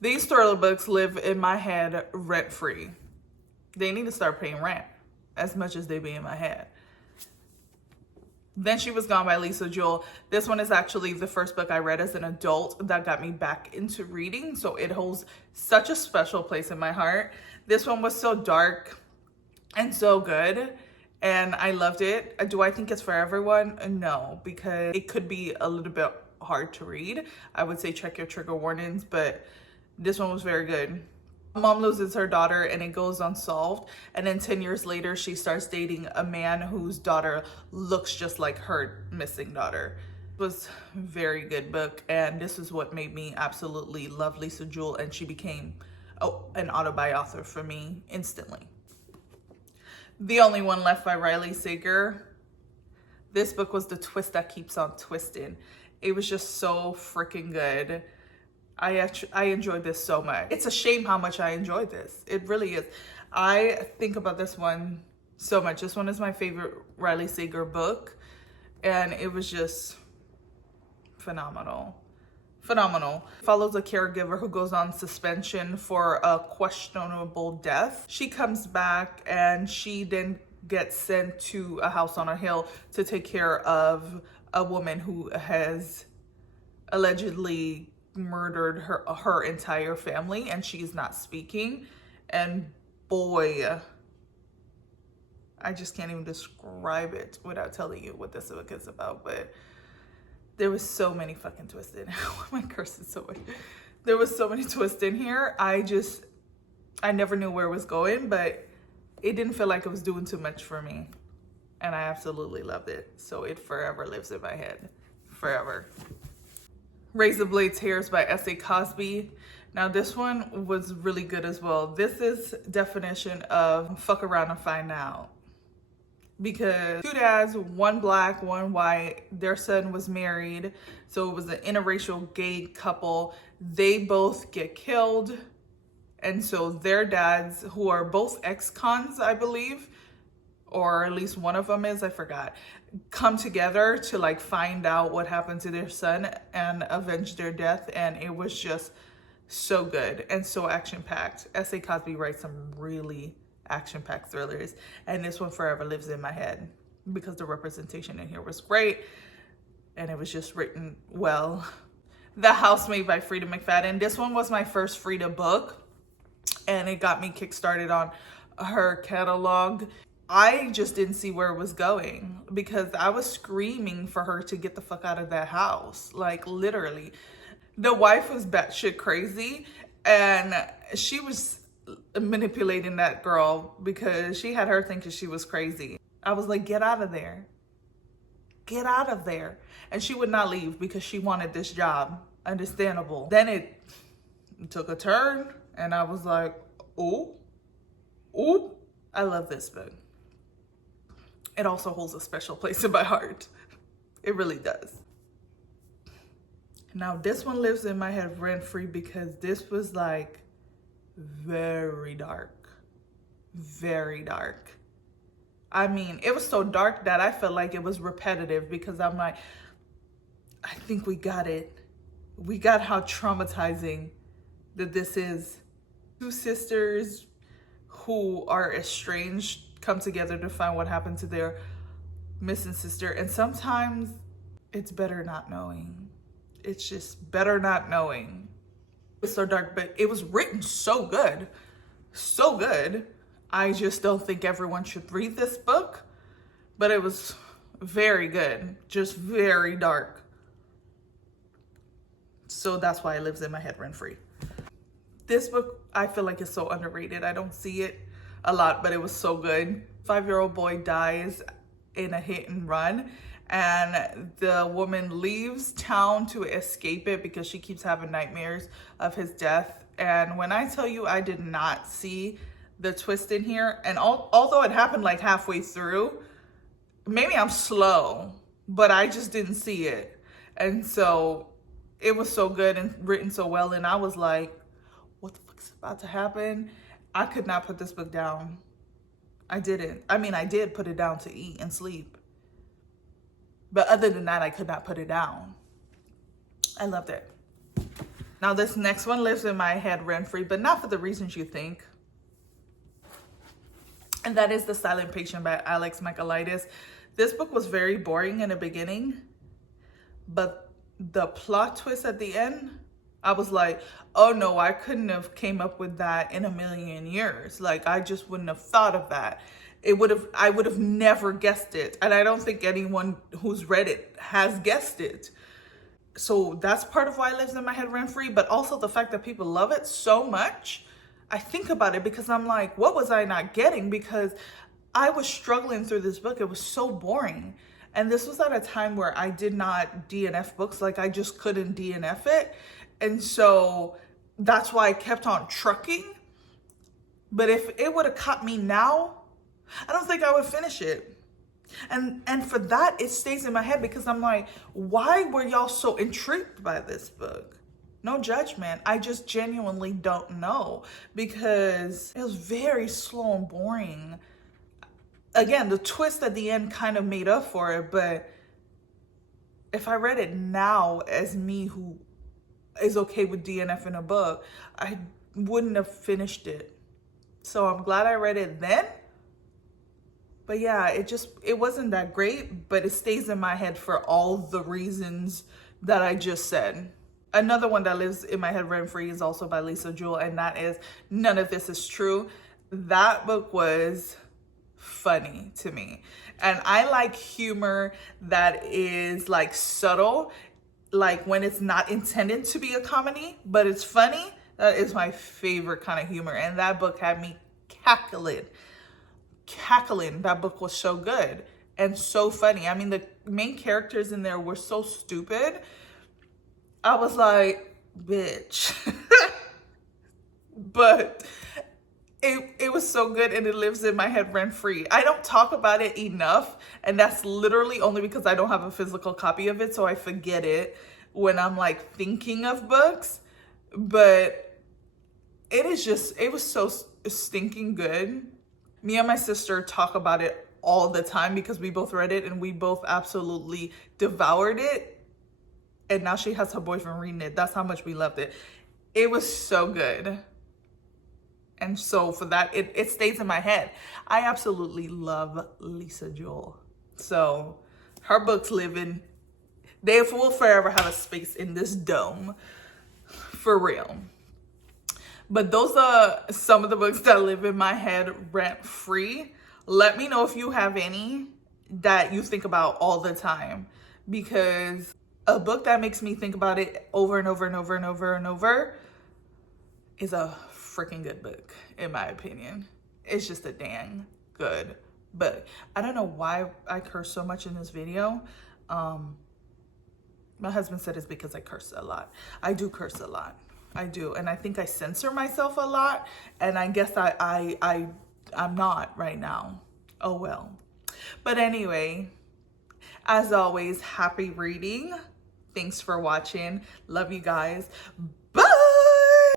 These thriller books live in my head rent-free. They need to start paying rent as much as they be in my head. Then She Was Gone by Lisa Jewell. This one is actually the first book I read as an adult that got me back into reading, so it holds such a special place in my heart. This one was so dark and so good, and I loved it. Do I think it's for everyone? No, because it could be a little bit hard to read. I would say check your trigger warnings, but this one was very good. Mom loses her daughter and it goes unsolved, and then 10 years later she starts dating a man whose daughter looks just like her missing daughter. It was a very good book, and this is what made me absolutely love Lisa Jewell, and she became an autobiography for me instantly. The Only One Left by Riley Sager. This book was the twist that keeps on twisting. It was just so freaking good. I enjoyed this so much. It's a shame how much I enjoyed this. It really is. I think about this one so much. This one is my favorite Riley Sager book, and it was just phenomenal. Phenomenal. Follows a caregiver who goes on suspension for a questionable death. She comes back and she then gets sent to a house on a hill to take care of a woman who has allegedly murdered her entire family, and she's not speaking. And boy, I just can't even describe it without telling you what this book is about. But there was so many fucking twists in it. My curse is so much. There was so many twists in here. I never knew where it was going, but it didn't feel like it was doing too much for me, and I absolutely loved it. So it forever lives in my head, forever. Razor Blade Tears by S.A. Cosby. Now this one was really good as well. This is definition of fuck around and find out. Because two dads, one black, one white, their son was married. So it was an interracial gay couple. They both get killed. And so their dads, who are both ex-cons, I believe, or at least one of them is, I forgot, come together to like find out what happened to their son and avenge their death. And it was just so good and so action-packed. S.A. Cosby writes some really action-packed thrillers, and this one forever lives in my head because the representation in here was great and it was just written well. The Housemaid by Frida McFadden. This one was my first Frida book, and it got me kickstarted on her catalog. I just didn't see where it was going because I was screaming for her to get the fuck out of that house. Like literally. The wife was batshit crazy, and she was manipulating that girl because she had her thinking she was crazy. I was like, get out of there. Get out of there. And she would not leave because she wanted this job. Understandable. Then it took a turn, and I was like, ooh. I love this book. It also holds a special place in my heart. It really does. Now this one lives in my head rent-free because this was like very dark. Very dark. I mean, it was so dark that I felt like it was repetitive because I'm like, I think we got it. We got how traumatizing that this is. Two sisters who are estranged come together to find what happened to their missing sister. And sometimes it's better not knowing. It's just better not knowing. It's so dark, but it was written so good. So good. I just don't think everyone should read this book, but it was very good. Just very dark. So that's why it lives in my head rent-free. This book, I feel like it's so underrated. I don't see it a lot, but it was so good. 5-year-old boy dies in a hit and run, and the woman leaves town to escape it because she keeps having nightmares of his death. And when I tell you, I did not see the twist in here, and although it happened like halfway through, maybe I'm slow, but I just didn't see it. And so it was so good and written so well, and I was like, what the fuck's about to happen? I could not put this book down. I didn't. I mean, I did put it down to eat and sleep, but other than that, I could not put it down. I loved it. Now this next one lives in my head rent-free, but not for the reasons you think. And that is The Silent Patient by Alex Michaelides. This book was very boring in the beginning, but the plot twist at the end, I was like, oh no, I couldn't have came up with that in a million years. Like, I just wouldn't have thought of that. I would have never guessed it. And I don't think anyone who's read it has guessed it. So that's part of why it lives in my head rent-free, but also the fact that people love it so much. I think about it because I'm like, what was I not getting? Because I was struggling through this book. It was so boring. And this was at a time where I did not DNF books. Like, I just couldn't DNF it. And so that's why I kept on trucking. But if it would have caught me now, I don't think I would finish it. And for that, it stays in my head because I'm like, why were y'all so intrigued by this book? No judgment. I just genuinely don't know because it was very slow and boring. Again, the twist at the end kind of made up for it, but if I read it now as me who is okay with DNF in a book, I wouldn't have finished it. So I'm glad I read it then. But yeah, it wasn't that great, but it stays in my head for all the reasons that I just said. Another one that lives in my head rent-free is also by Lisa Jewell, and that is None of This Is True. That book was funny to me. And I like humor that is like subtle, like when it's not intended to be a comedy, but it's funny. That is my favorite kind of humor. And that book had me cackling. That book was so good and so funny. I mean, the main characters in there were so stupid. I was like, bitch. But it was so good, and it lives in my head rent-free. I don't talk about it enough, and that's literally only because I don't have a physical copy of it, so I forget it when I'm like thinking of books. But it was so stinking good. Me and my sister talk about it all the time because we both read it and we both absolutely devoured it. And now she has her boyfriend reading it. That's how much we loved it. It was so good. And so for that, it stays in my head. I absolutely love Lisa Jewell. So her books they will forever have a space in this dome. For real. But those are some of the books that live in my head rent-free. Let me know if you have any that you think about all the time. Because a book that makes me think about it over and over and over and over and over is a freaking good book, in my opinion. It's just a dang good book. I don't know why I curse so much in this video. My husband said it's because I curse a lot. I do curse a lot. I do. And I think I censor myself a lot. And I guess I'm not right now. Oh well. But anyway, as always, happy reading. Thanks for watching. Love you guys.